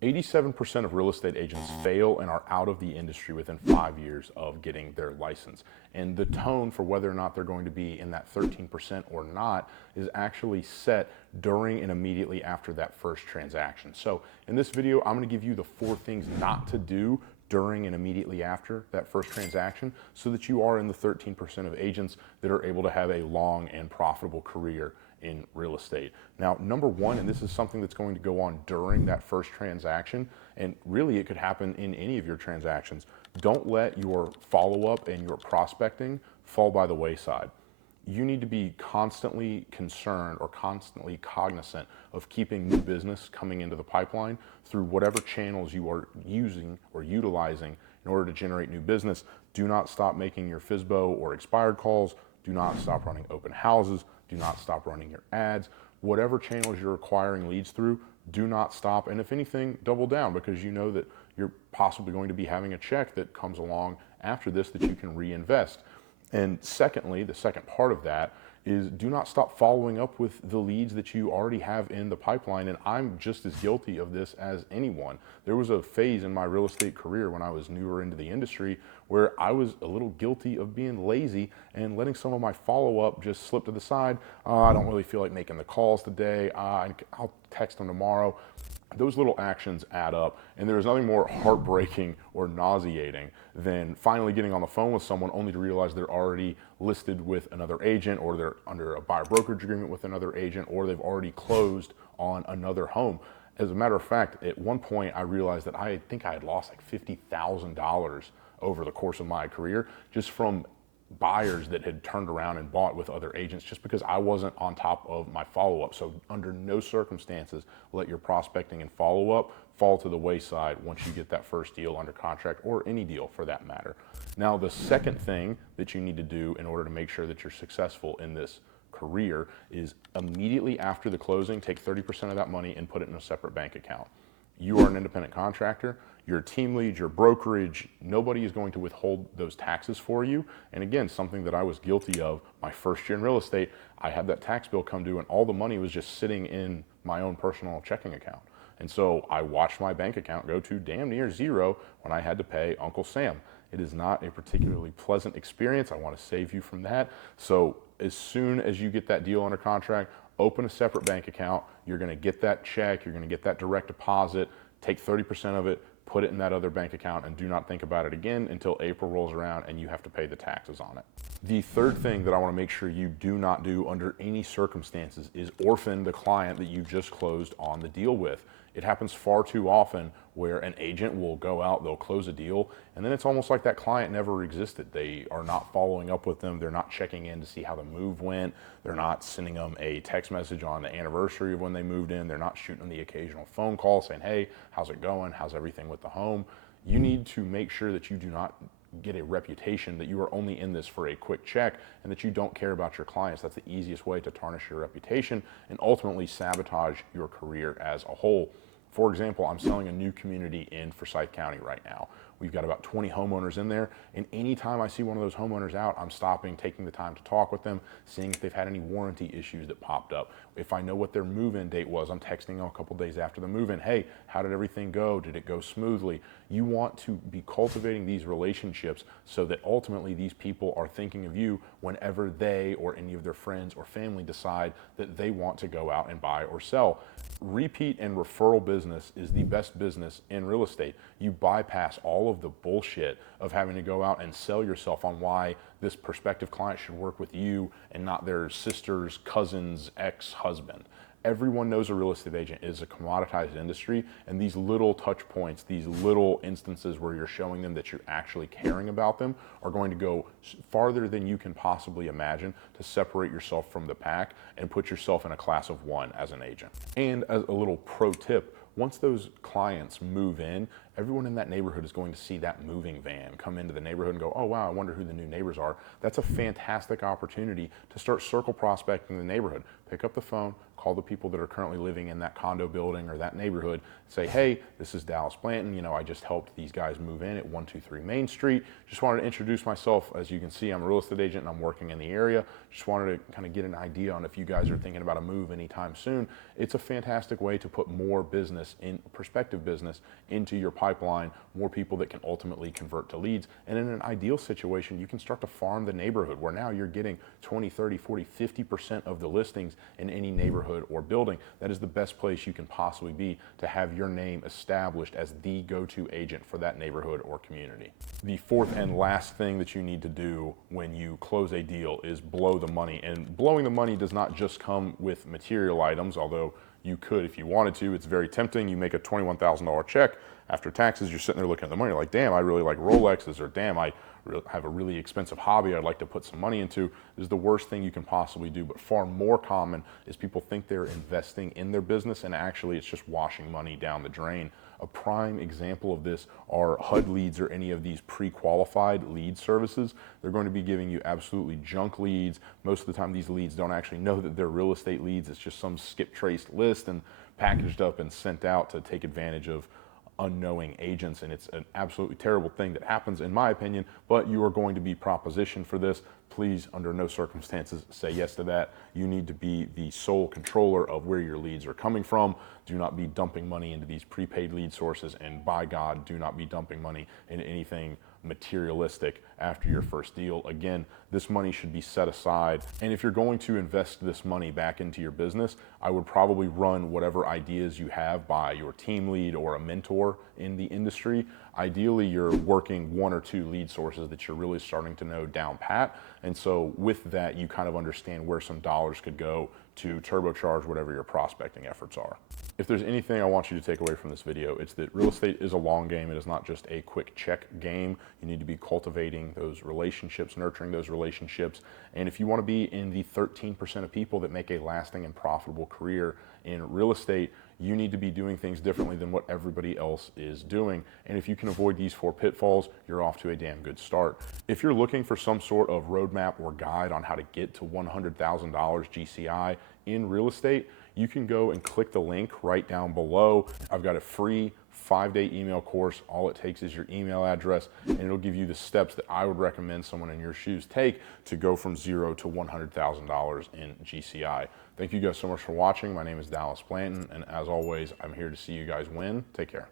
87% of real estate agents fail and are out of the industry within 5 years of getting their license. And the tone for whether or not they're going to be in that 13% or not is actually set during and immediately after that first transaction. So in this video, I'm going to give you the 4 things not to do during and immediately after that first transaction so that you are in the 13% of agents that are able to have a long and profitable career in real estate. Now, number 1, and this is something that's going to go on during that first transaction, and really it could happen in any of your transactions, don't let your follow-up and your prospecting fall by the wayside. You need to be constantly concerned or constantly cognizant of keeping new business coming into the pipeline through whatever channels you are using or utilizing in order to generate new business. Do not stop making your FSBO or expired calls. Do not stop running open houses. Do not stop running your ads. Whatever channels you're acquiring leads through, do not stop. And if anything, double down, because you know that you're possibly going to be having a check that comes along after this that you can reinvest. And secondly, the second part of that is do not stop following up with the leads that you already have in the pipeline. And I'm just as guilty of this as anyone. There was a phase in my real estate career when I was newer into the industry where I was a little guilty of being lazy and letting some of my follow-up just slip to the side. I don't really feel like making the calls today. I'll text them tomorrow. Those little actions add up, and there's nothing more heartbreaking or nauseating than finally getting on the phone with someone only to realize they're already listed with another agent, or they're under a buyer brokerage agreement with another agent, or they've already closed on another home. As a matter of fact, at one point I realized that I think I had lost like $50,000 over the course of my career just from buyers that had turned around and bought with other agents just because I wasn't on top of my follow-up. So under no circumstances let your prospecting and follow-up fall to the wayside once you get that first deal under contract, or any deal for that matter. Now, the second thing that you need to do in order to make sure that you're successful in this career is immediately after the closing, take 30% of that money and put it in a separate bank account. You are an independent contractor, your team lead, your brokerage, nobody is going to withhold those taxes for you. And again, something that I was guilty of my first year in real estate, I had that tax bill come due and all the money was just sitting in my own personal checking account. And so I watched my bank account go to damn near zero when I had to pay Uncle Sam. It is not a particularly pleasant experience. I want to save you from that. So as soon as you get that deal under contract, open a separate bank account. You're going to get that check. You're going to get that direct deposit. Take 30% of it, put it in that other bank account, and do not think about it again until April rolls around and you have to pay the taxes on it. The third thing that I want to make sure you do not do under any circumstances is orphan the client that you just closed on the deal with. It happens far too often where an agent will go out, they'll close a deal, and then it's almost like that client never existed. They are not following up with them. They're not checking in to see how the move went. They're not sending them a text message on the anniversary of when they moved in. They're not shooting them the occasional phone call saying, hey, how's it going? How's everything with the home? You need to make sure that you do not get a reputation that you are only in this for a quick check and that you don't care about your clients. That's the easiest way to tarnish your reputation and ultimately sabotage your career as a whole. For example, I'm selling a new community in Forsyth County right now. We've got about 20 homeowners in there, and anytime I see one of those homeowners out, I'm stopping, taking the time to talk with them, seeing if they've had any warranty issues that popped up. If I know what their move-in date was, I'm texting them a couple days after the move-in, hey, how did everything go? Did it go smoothly? You want to be cultivating these relationships so that ultimately these people are thinking of you whenever they or any of their friends or family decide that they want to go out and buy or sell. Repeat and referral business is the best business in real estate. You bypass all of the bullshit of having to go out and sell yourself on why this prospective client should work with you and not their sister's cousin's ex-husband. Everyone knows a real estate agent is a commoditized industry, and these little touch points, these little instances where you're showing them that you're actually caring about them are going to go farther than you can possibly imagine to separate yourself from the pack and put yourself in a class of one as an agent. And as a little pro tip, once those clients move in, everyone in that neighborhood is going to see that moving van come into the neighborhood and go, oh wow, I wonder who the new neighbors are. That's a fantastic opportunity to start circle prospecting the neighborhood. Pick up the phone, call the people that are currently living in that condo building or that neighborhood, say, hey, this is Dallas Blanton. You know, I just helped these guys move in at 123 Main Street. Just wanted to introduce myself. As you can see, I'm a real estate agent and I'm working in the area. Just wanted to kind of get an idea on if you guys are thinking about a move anytime soon. It's a fantastic way to put more business, in prospective business, into your pipeline, more people that can ultimately convert to leads. And in an ideal situation, you can start to farm the neighborhood, where now you're getting 20, 30, 40, 50% of the listings in any neighborhood or building. That is the best place you can possibly be to have your name established as the go-to agent for that neighborhood or community. The fourth and last thing that you need to do when you close a deal is blow the money. And blowing the money does not just come with material items, although you could if you wanted to. It's very tempting. You make a $21,000 check. After taxes, you're sitting there looking at the money like, damn, I really like Rolexes, or damn, I have a really expensive hobby I'd like to put some money into. This is the worst thing you can possibly do. But far more common is people think they're investing in their business, and actually it's just washing money down the drain. A prime example of this are HUD leads or any of these pre-qualified lead services. They're going to be giving you absolutely junk leads. Most of the time these leads don't actually know that they're real estate leads. It's just some skip-traced list and packaged up and sent out to take advantage of unknowing agents, and it's an absolutely terrible thing that happens, in my opinion. But you are going to be propositioned for this. Please, under no circumstances, say yes to that. You need to be the sole controller of where your leads are coming from. Do not be dumping money into these prepaid lead sources, and by God, do not be dumping money into anything materialistic after your first deal. Again, this money should be set aside. And if you're going to invest this money back into your business, I would probably run whatever ideas you have by your team lead or a mentor in the industry. Ideally, you're working one or two lead sources that you're really starting to know down pat. And so with that, you kind of understand where some dollars could go to turbocharge whatever your prospecting efforts are. If there's anything I want you to take away from this video, it's that real estate is a long game. It is not just a quick check game. You need to be cultivating those relationships, nurturing those relationships. And if you want to be in the 13% of people that make a lasting and profitable career in real estate, you need to be doing things differently than what everybody else is doing. And if you can avoid these 4 pitfalls, you're off to a damn good start. If you're looking for some sort of roadmap or guide on how to get to $100,000 GCI in real estate, you can go and click the link right down below. I've got a free 5-day email course. All it takes is your email address, and it'll give you the steps that I would recommend someone in your shoes take to go from $0 to $100,000 in GCI. Thank you guys so much for watching. My name is Dallas Blanton, and as always, I'm here to see you guys win. Take care.